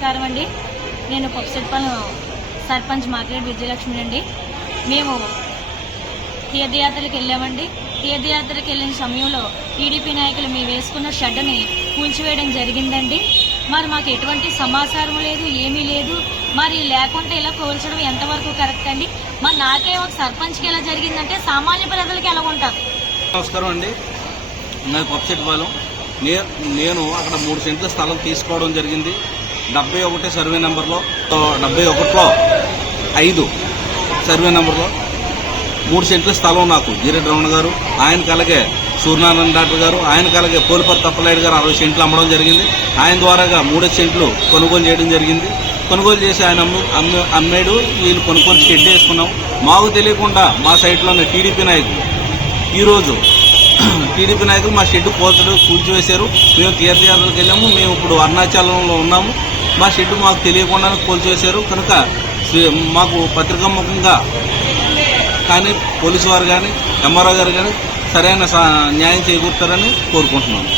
నమస్కారం అండి. నేను పొప్సెట్పాలెం సర్పంచ్ మార్కెట్ విజయలక్ష్మి అండి. మేము తీర్థయాత్రలకు వెళ్ళామండి. తీర్థయాత్రలకు వెళ్ళిన సమయంలో టీడీపీ నాయకులు మేము వేసుకున్న షడ్డని కూల్చివేయడం జరిగిందండి. మరి మాకు ఎటువంటి సమాచారం లేదు ఏమీ లేదు. మరి లేకుంటే ఇలా కూల్చడం ఎంతవరకు కరెక్ట్ అండి? మరి నాకే ఒక సర్పంచ్కి ఎలా జరిగిందంటే సామాన్య ప్రజలకి ఎలా ఉంటారు? నమస్కారం అండి. నాది పప్సెట్పాలెం నే నేను అక్కడ మూడు సెంట్ల స్థలం తీసుకోవడం జరిగింది. డెబ్బై ఒకటి సర్వే నెంబర్లో డెబ్బై ఒకటిలో ఐదు సర్వే నెంబర్లో. మూడు సెంట్ల స్థలం నాకు జీరెడ్డి రమణ గారు ఆయన అలాగే సూర్యనారాయణ డాక్టర్ గారు ఆయనకి అలాగే పోలిపతి తప్పలాయుడు గారు అరవై సెంట్లు అమ్మడం జరిగింది. ఆయన ద్వారాగా మూడు సెంట్లు కొనుగోలు చేయడం జరిగింది. కొనుగోలు చేసి ఆయన అమ్ము అమ్మే అమ్మేడు వీళ్ళు కొనుక్కొని షెడ్ వేసుకున్నాం. మాకు తెలియకుండా మా సైట్లోనే టీడీపీ నాయకులు. ఈరోజు టీడీపీ నాయకులు మా షెడ్ పోల్చడం కూల్చివేశారు. మేము తీర్థయాత్రలకు వెళ్ళాము. మేము ఇప్పుడు అరుణాచలంలో ఉన్నాము. మా షెడ్ మాకు తెలియకుండానే కూల్చివేశారు కనుక మాకు పత్రికాముఖంగా కానీ పోలీసు వారు కానీ ఎంఆర్ఓ గారు కానీ సరైన న్యాయం చేకూరుతారని కోరుకుంటున్నాను.